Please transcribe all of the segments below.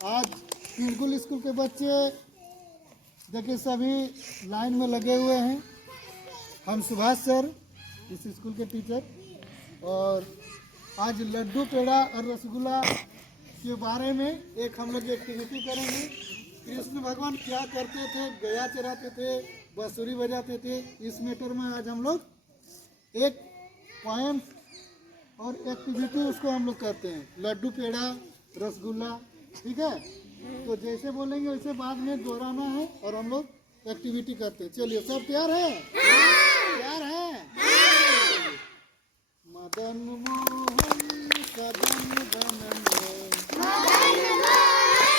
आज पिरकुल स्कूल के बच्चे देखिए सभी लाइन में लगे हुए हैं। हम सुभाष सर इस स्कूल के टीचर, और आज लड्डू पेड़ा और रसगुल्ला के बारे में एक हम लोग एक्टिविटी करेंगे। कृष्ण भगवान क्या करते थे, गया चराते थे, बांसुरी बजाते थे, इस मैटर में आज हम लोग एक पोएम और एक्टिविटी उसको हम लोग करते हैं। लड्डू पेड़ा रसगुल्ला, ठीक है। तो जैसे बोलेंगे वैसे बाद में दोहराना है और हम लोग एक्टिविटी करते हैं। चलिए सब तैयार है? तैयार है? मदन मोहन सदन बन में, मदन मोहन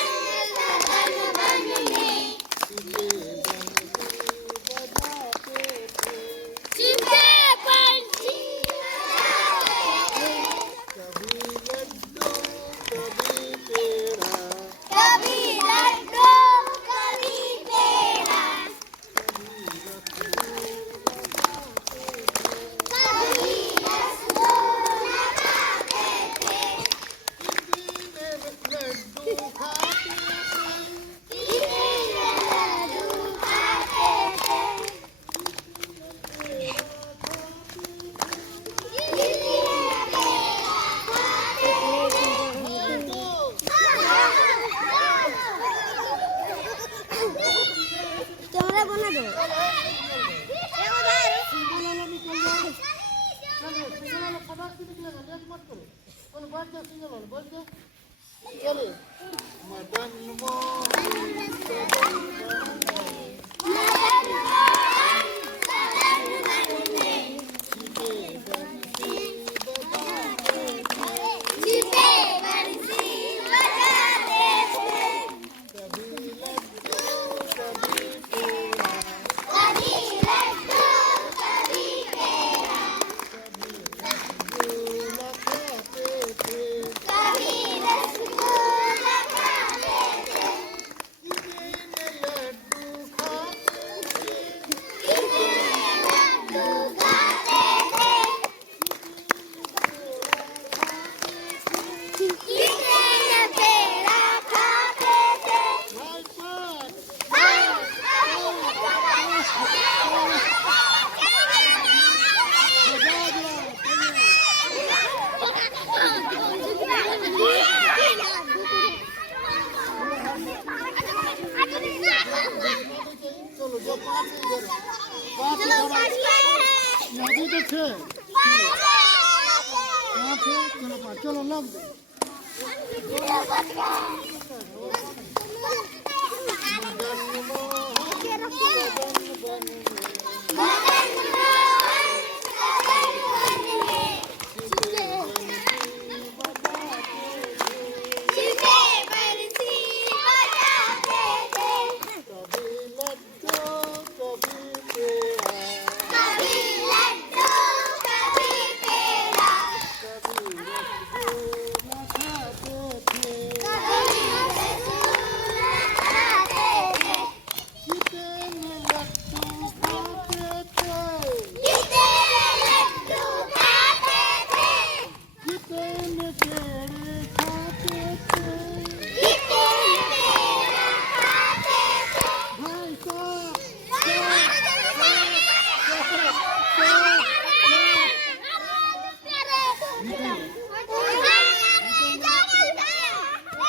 चलो लग दो।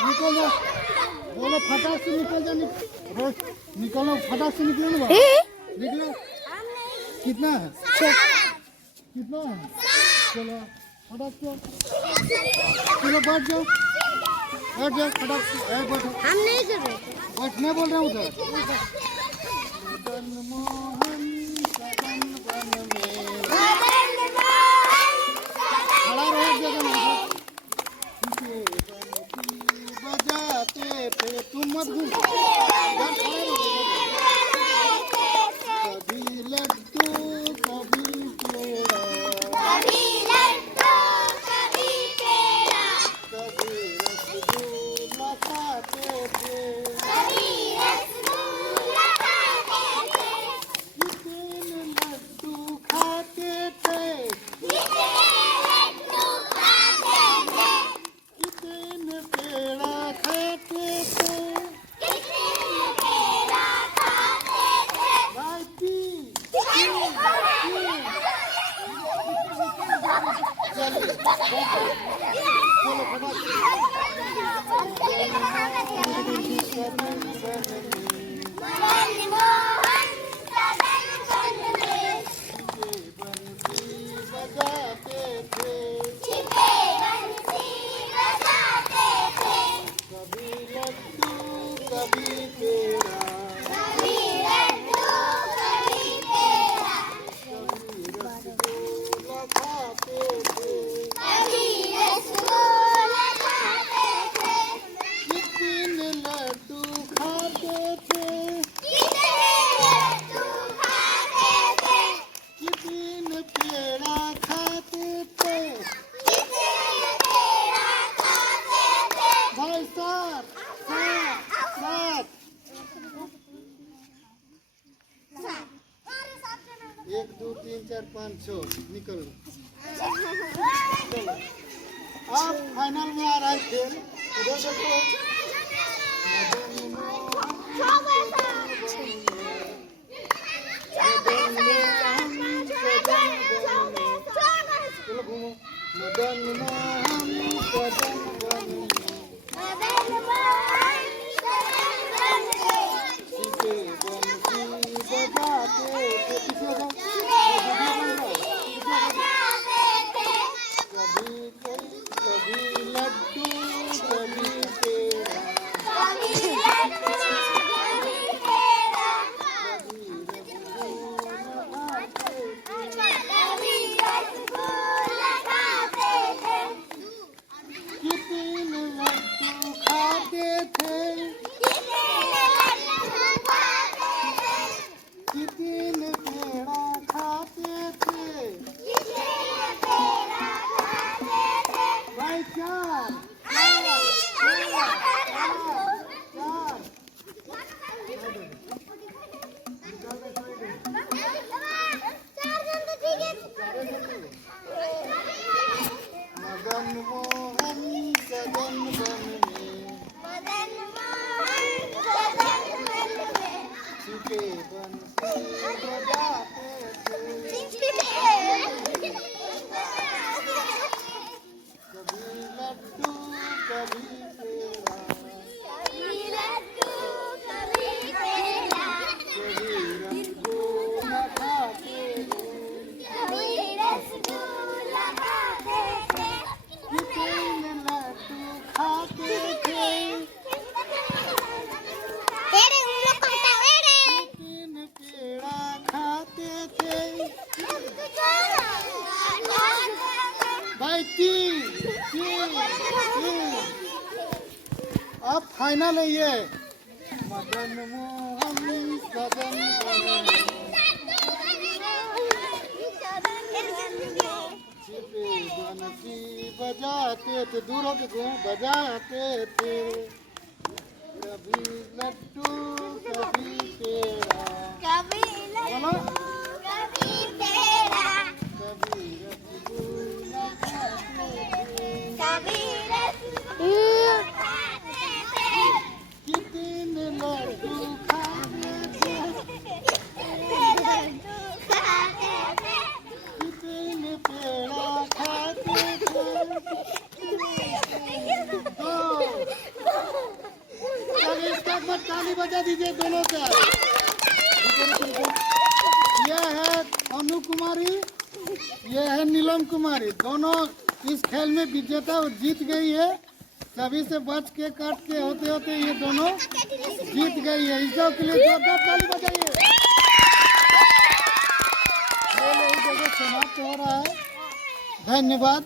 निकलो, बोलो फटाक से निकल जा, निकलो फटाक से निकलो ना, निकलो। कितना है? कितना है? चलो फटाक से, चलो बैठ जाओ, बैठ जाओ फटाक से, बैठो। हम नहीं कर रहे, बैठने बोल रहे हैं उधर। मदन मोहन सदन बन में, खड़ा रहो जगह में, बजाते थे, तुम मत घूम, कभी लड्डू कभी पेड़ा, कभी रसगुल्ला खाते थे, चलिए चलो फटाफट। भाई सात सात 1 2 3 4 5 6 निकल। चलो अब फाइनल में आ रहा है खेल। इधर देखो चलो घूमो। मदन मोहन सदन बने सीते बंसी बजाते थे। कभी कभी लड्डू कभी पेड़ा मदन मोहन सदन बने सीते बंसी बजाते थे। कभी लड्डू कभी पेड़ा कभी रसगुल्ला खाते भाई तीन। अब फाइनल है ये। मदन मोहन सदन बने छिपे बंसी बजाते थे। दूर होके घूम बजाते थे। कभी लड्डू कभी पेड़ा बोलो कभी रसगुल्ला कितने लड्डू खाते कितने पेड़ा खाते थे। ताली बजा दीजिए दोनों का। यह है अनु कुमारी, यह है नीलम कुमारी। दोनों इस खेल में विजेता और जीत गई है। सभी से बच के काट के होते होते ये दोनों जीत गई है। इन सब के लिए जोरदार ताली बजाइए। खेल इस जगह समाप्त हो रहा है। धन्यवाद।